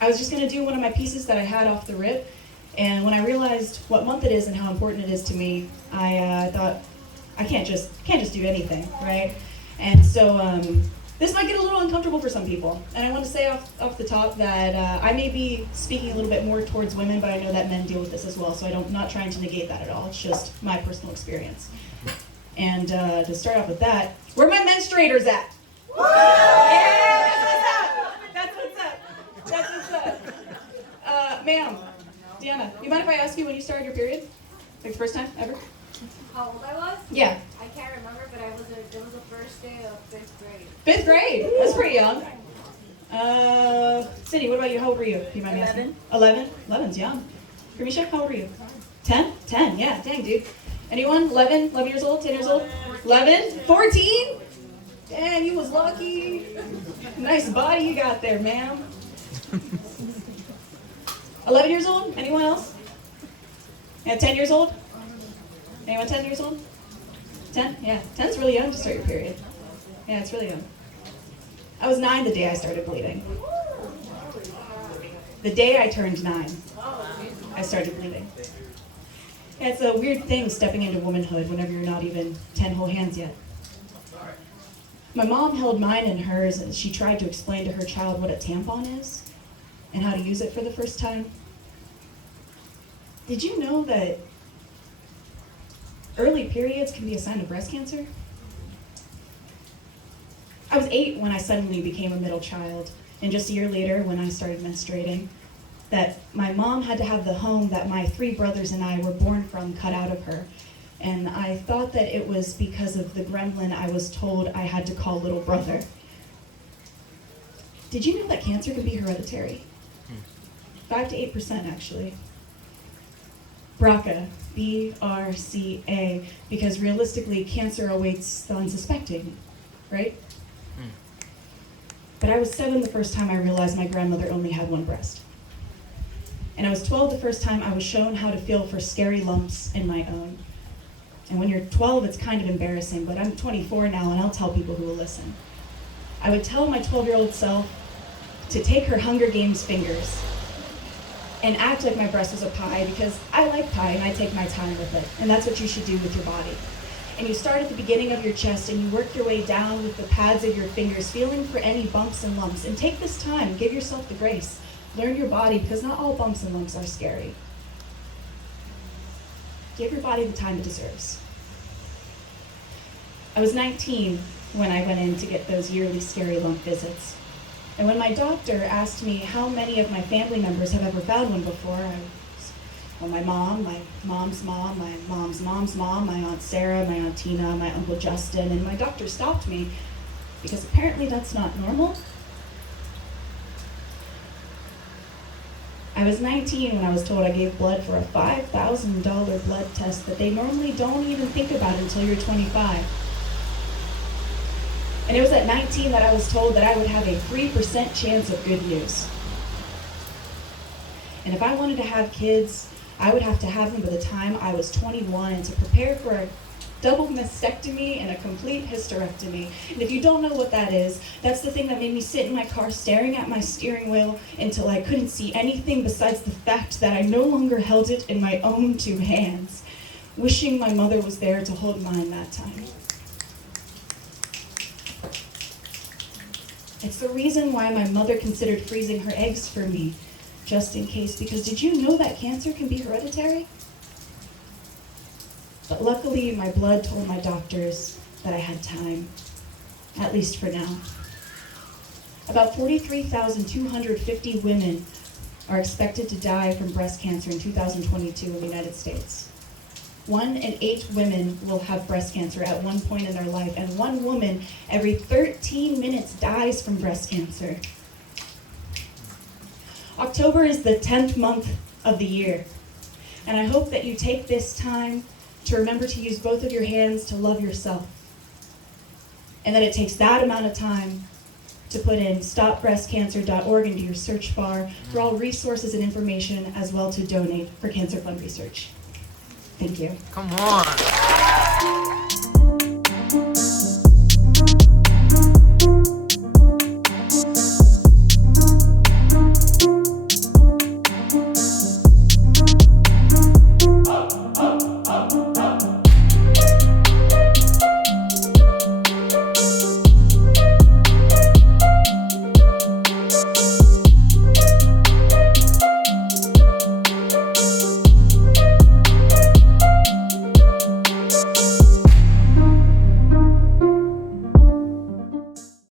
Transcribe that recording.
I was just going to do one of my pieces that I had off the rip, and when I realized what month it is and how important it is to me, I thought, I can't just do anything, right? And so this might get a little uncomfortable for some people, and I want to say off the top that I may be speaking a little bit more towards women, but I know that men deal with this as well, so I'm not trying to negate that at all. It's just my personal experience. And to start off with that, where are my menstruators at? Woo! Yeah, that's what's up. That's what's up. Ma'am, Deanna, you mind if I ask you when you started your period? Like the first time ever? How old I was? Yeah. I can't remember, but it was the first day of 5th grade. 5th grade? That's pretty young. Cindy, what about you? How old were you? Do you mind me asking? 11. 11's young. Kamisha, how old were you? 10? 10, yeah. Dang, dude. Anyone? 11? 11 years old? 10 years old? 11? 14? Damn, you was lucky. Nice body you got there, ma'am. 11 years old? Anyone else? Yeah, 10 years old? Anyone 10 years old? 10? Yeah, 10's really young to start your period. Yeah, it's really young. I was 9 the day I started bleeding. The day I turned 9, I started bleeding. Yeah, it's a weird thing stepping into womanhood whenever you're not even 10 whole hands yet. My mom held mine in hers and she tried to explain to her child what a tampon is and how to use it for the first time. Did you know that early periods can be a sign of breast cancer? I was 8 when I suddenly became a middle child, and just a year later when I started menstruating, that my mom had to have the home that my 3 brothers and I were born from cut out of her. And I thought that it was because of the gremlin I was told I had to call little brother. Did you know that cancer can be hereditary? 5 to 8% actually. BRCA, B-R-C-A, because realistically cancer awaits the unsuspecting, right? But I was 7 the first time I realized my grandmother only had one breast. And I was 12 the first time I was shown how to feel for scary lumps in my own. And when you're 12, it's kind of embarrassing, but I'm 24 now and I'll tell people who will listen. I would tell my 12-year-old self to take her Hunger Games fingers and act like my breast was a pie, because I like pie and I take my time with it. And that's what you should do with your body. And you start at the beginning of your chest and you work your way down with the pads of your fingers, feeling for any bumps and lumps. And take this time, give yourself the grace. Learn your body, because not all bumps and lumps are scary. Give your body the time it deserves. I was 19 when I went in to get those yearly scary lump visits. And when my doctor asked me how many of my family members have ever found one before, my mom, my mom's mom, my mom's mom's mom, my Aunt Sarah, my Aunt Tina, my Uncle Justin, and my doctor stopped me because apparently that's not normal. I was 19 when I was told I gave blood for a $5,000 blood test that they normally don't even think about until you're 25. And it was at 19 that I was told that I would have a 3% chance of good news. And if I wanted to have kids, I would have to have them by the time I was 21, and to prepare for a double mastectomy and a complete hysterectomy. And if you don't know what that is, that's the thing that made me sit in my car staring at my steering wheel until I couldn't see anything besides the fact that I no longer held it in my own 2 hands, wishing my mother was there to hold mine that time. It's the reason why my mother considered freezing her eggs for me, just in case, because did you know that cancer can be hereditary? But luckily, my blood told my doctors that I had time, at least for now. About 43,250 women are expected to die from breast cancer in 2022 in the United States. 1 in 8 women will have breast cancer at one point in their life, and 1 woman every 13 minutes dies from breast cancer. October is the 10th month of the year, and I hope that you take this time to remember to use both of your hands to love yourself, and that it takes that amount of time to put in stopbreastcancer.org into your search bar for all resources and information, as well to donate for Cancer Fund research. Thank you. Come on.